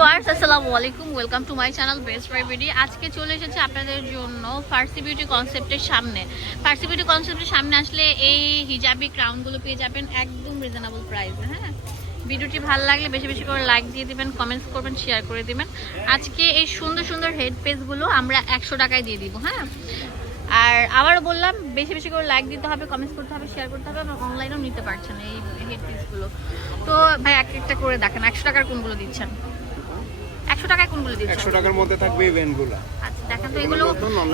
Viewers, আসসালামু আলাইকুম। Welcome to my channel best buy BD আজকে চলে এসেছে আপনাদের জন্য ফার্সি বিউটি কনসেপ্টের সামনে। ফার্সি বিউটি কনসেপ্টের সামনে আসলে এই হিজাবি ক্রাউনগুলো পেয়ে যাবেন একদম রিজনেবল প্রাইসে হ্যাঁ? ভিডিওটি ভালো লাগলে বেশি বেশি করে লাইক দিয়ে দিবেন কমেন্টস করবেন শেয়ার করে দিবেন। আজকে এই সুন্দর সুন্দর হেড পেজগুলো আমরা একশো টাকায় দিয়ে দিব হ্যাঁ? আর আবারও বললাম, বেশি বেশি করে লাইক দিতে হবে কমেন্টস করতে হবে শেয়ার করতে হবে এবং অনলাইনেও নিতে পারছেন এই হেড পিসগুলো তো ভাই, এক একটা করে দেখেন, একশো টাকার কোনগুলো দিচ্ছেন? একশো টাকায় কোনগুলো দিচ্ছেন? একশো টাকার মধ্যে থাকবে গুলো আচ্ছা দেখেন তো এগুলো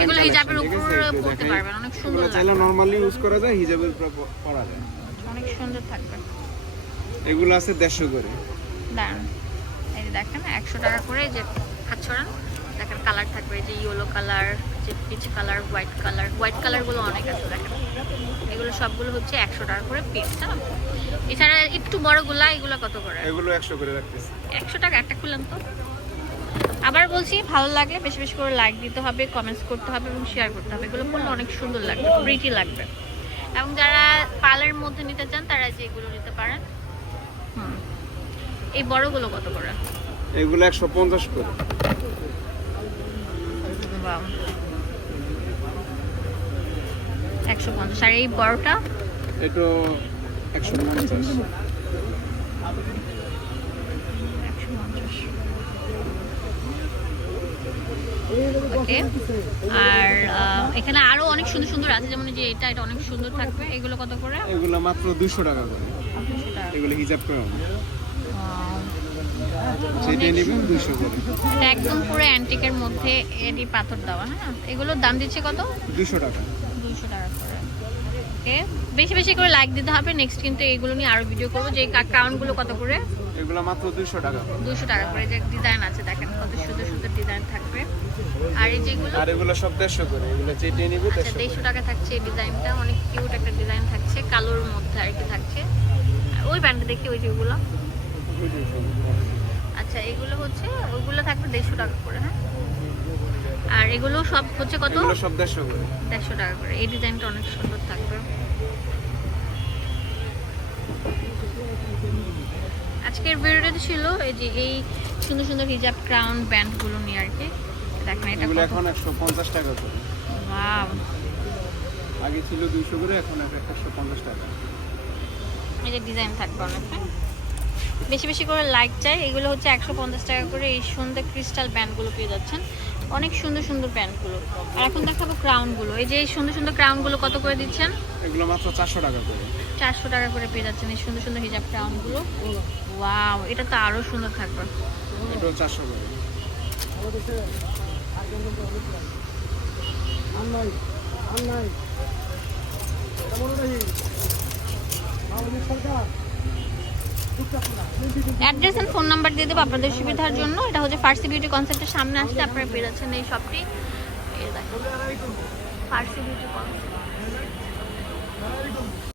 এগুলো হিজাবের উপর পড়তে পারবেন অনেক সুন্দর চাইলে লাগবে। নর্মালি ইউজ করা যায় হিজাবের উপর পরা যায়। অনেক সুন্দর থাকবে। এগুলো আছে দেড়শো করে। দাঁড়ান এই দেখেন একশো টাকা করে যে হাত ছড়ান দেখেন কালার থাকবে এই যে ইয়েলো কালার যে peach colour white colour white কালারগুলো অনেক আছে দেখেন। এগুলো সবগুলো হচ্ছে একশো টাকা করে পিস এছাড়া একটু বড়গুলা এগুলো কত করে? এগুলো একশো করে রাখতেছি। একশো টাকা একটা খুললাম তো। আবার বলছি ভালো লাগলে বেশি বেশি করে লাইক দিতে হবে কমেন্টস করতে হবে এবং শেয়ার করতে হবে। এগুলো পড়লে অনেক সুন্দর লাগবে প্রিটি লাগবে। এবং যারা পালের মধ্যে নিতে চান তারা যে এগুলো নিতে পারেন। হুম। এই বড়গুলো কত করে? এগুলো একশো পঞ্চাশ করে। একশো পঞ্চাশ। আর এই বড়টা? এটা একশো পঞ্চাশ একশো পঞ্চাশ ওকে আর এখানে আরও অনেক সুন্দর সুন্দর আছে যেমন যে এটা এটা অনেক সুন্দর থাকবে। এগুলো কত করে? এগুলো মাত্র দুশো টাকা করে। এগুলো হিজাব করে এটা একদম পুরো অ্যান্টিকের মধ্যে এডি পাথর দেওয়া হ্যাঁ? এগুলোর দাম দিচ্ছে কত? দুশো টাকা। দুশো টাকা করে। ওকে। বেশি বেশি করে লাইক দিতে হবে। নেক্সট কিন্তু এগুলো নিয়ে আরও ভিডিও করব। যে কাউন্টগুলো কত করে? এগুলো মাত্র দুশো টাকা করে। দুশো টাকা করে। যে ডিজাইন আছে দেখেন কত সুন্দর সুন্দর ডিজাইন থাকবে। আর এই যেগুলো? আর এগুলো সব দেড়শো করে এগুলো যেটাই নিবে আচ্ছা দেড়শো দেড়শো টাকা থাকছে এই ডিজাইনটা অনেক কিউট একটা ডিজাইন থাকছে কালোর মধ্যে আর কি থাকছে। আর ওই প্যান্টটা দেখি ওই যেগুলো আচ্ছা এগুলো হচ্ছে ওইগুলো থাকবে দেড়শো টাকা করে হ্যাঁ? আর এগুলো সব হচ্ছে কত? এগুলো সব দেড়শো করে। দেড়শো টাকা করে। এই ডিজাইনটা অনেক সুন্দর থাকবে। আজকের ভিডিওতে ছিল এই যে এই সুন্দর সুন্দর হিজাব ক্রাউন ব্যান্ডগুলো নিয়ে আর কি। দেখেন এটা এগুলো এখন একশো পঞ্চাশ টাকা করে। Wow! আগে ছিল দুইশো করে এখন একশো পঞ্চাশ টাকা। এই যে ডিজাইন থাকবে অনেক হ্যাঁ? বেশি বেশি করে লাইক চাই। এগুলো হচ্ছে একশো পঞ্চাশ টাকা করে এই সুন্দর ক্রিস্টাল ব্যান্ডগুলো পেয়ে যাচ্ছেন। অনেক সুন্দর সুন্দর ব্যান্ডগুলো আর এখন দেখাবো ক্রাউনগুলো এই যে এই সুন্দর সুন্দর ক্রাউনগুলো কত করে দিচ্ছেন? এগুলো মাত্র চারশো টাকা করে। চারশো টাকা করে পেয়ে যাচ্ছেন এই সুন্দর সুন্দর হিজাব ক্রাউনগুলো ওয়াও এটা তো আরও সুন্দর থাকবে। এটাও চারশো করে। অ্যাড্রেস এন্ড ফোন নাম্বার দিয়ে দেবো আপনাদের সুবিধার জন্য। এটা হচ্ছে ফার্সি বিউটি কনসেপ্টের সামনে আসলে আপনারা পেয়ে যাচ্ছেন এই শপটি ফার্সি বিউটি কনসেপ্ট